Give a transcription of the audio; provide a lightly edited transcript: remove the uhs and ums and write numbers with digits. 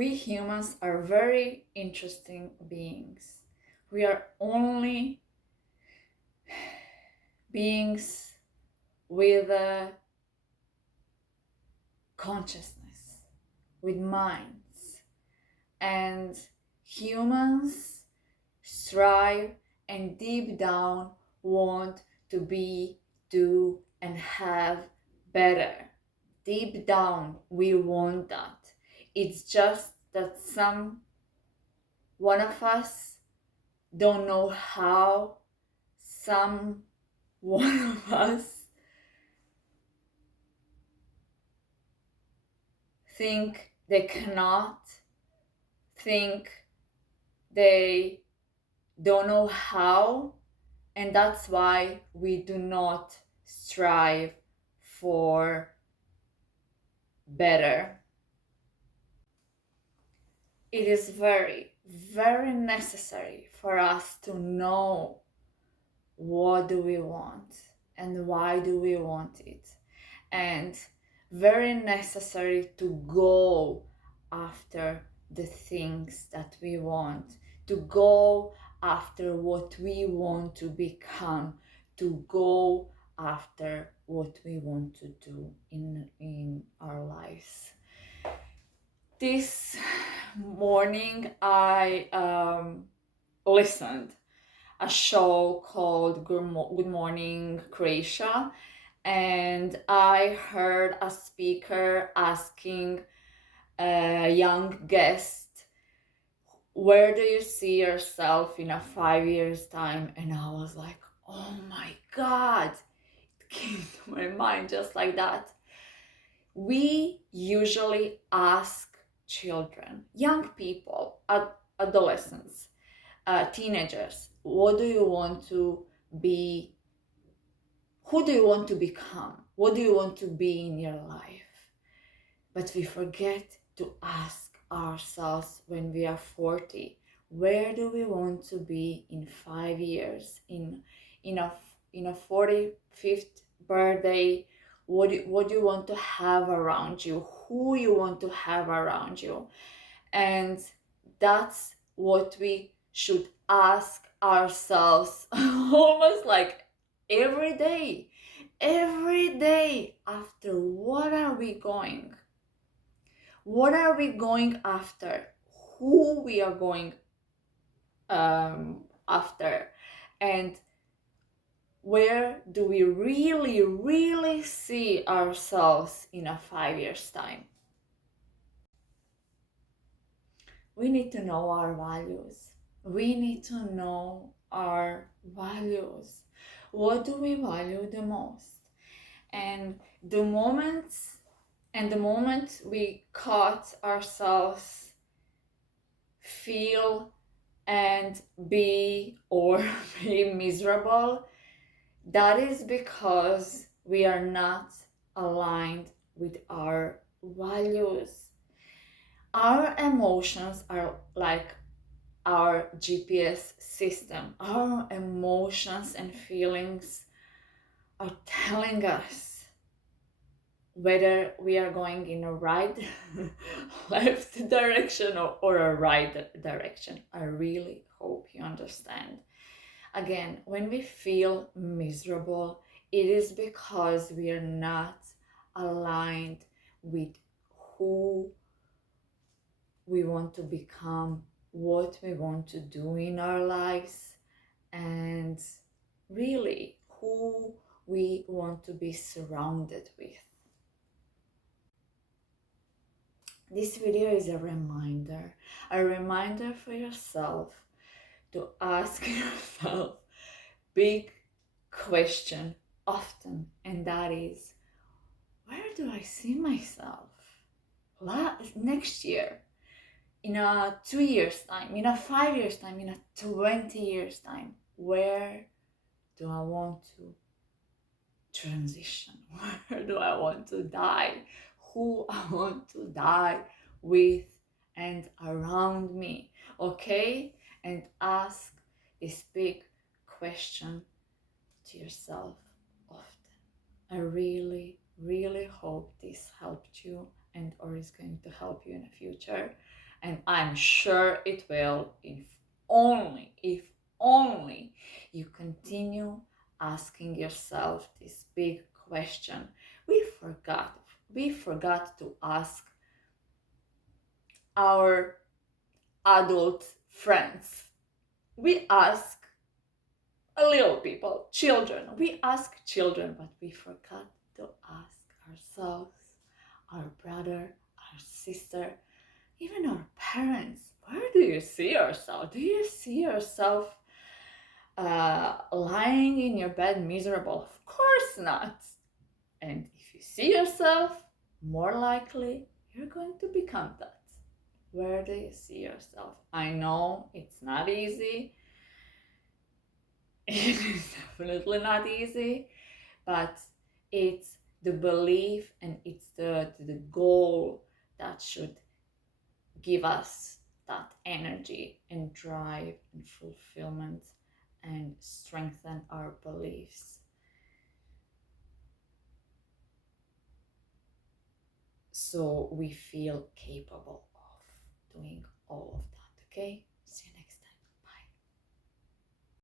We humans are very interesting beings. We are only beings with a consciousness, with minds. And humans strive and deep down want to be, do, and have better. Deep down, we want that. It's just that some one of us don't know how, some one of us think they cannot, think they don't know how, and that's why we do not strive for better. It is very, very necessary for us to know what do we want and why do we want it, and very necessary to go after the things that we want, to go after what we want to become, to go after what we want to do in our lives. This morning I listened a show called Good Morning Croatia, and I heard a speaker asking a young guest, where do you see yourself in a 5 years time? And I was like, oh my God, it came to my mind just like that. We usually ask children, young people, adolescents, teenagers, what do you want to be? Who do you want to become? What do you want to be in your life? But we forget to ask ourselves when we are 40, where do we want to be in 5 years? In a 45th birthday, what do you want to have around you? Who you want to have around you? And that's what we should ask ourselves almost like every day. Every day after, what are we going? What are we going after? Who we are going after? And where do we really, really see ourselves in a 5 years time? We need to know our values. We need to know our values. What do we value the most? And the moment we caught ourselves feel and be or be miserable, that is because we are not aligned with our values. Our emotions are like our GPS system. Our emotions and feelings are telling us whether we are going in a right, left direction or a right direction. I really hope you understand. Again, when we feel miserable, it is because we are not aligned with who we want to become, what we want to do in our lives, and really who we want to be surrounded with. This video is a reminder for yourself to ask yourself big question often, and that is, where do I see myself next year, in a 2 years time, in a 5 years time, in a 20 years time? Where do I want to transition? Where do I want to die? Who I want to die with and around me? Okay? And ask this big question to yourself often. I really, really hope this helped you and or is going to help you in the future. And I'm sure it will if only you continue asking yourself this big question. We forgot to ask our adult friends. We ask a little people, children. We ask children, but we forgot to ask ourselves, our brother, our sister, even our parents. Where do you see yourself? Do you see yourself lying in your bed miserable? Of course not. And if you see yourself, more likely you're going to become that. Where do you see yourself? I know it's not easy. It is definitely not easy, but it's the belief and it's the goal that should give us that energy and drive and fulfillment and strengthen our beliefs so we feel capable of doing all of that. Okay, see you next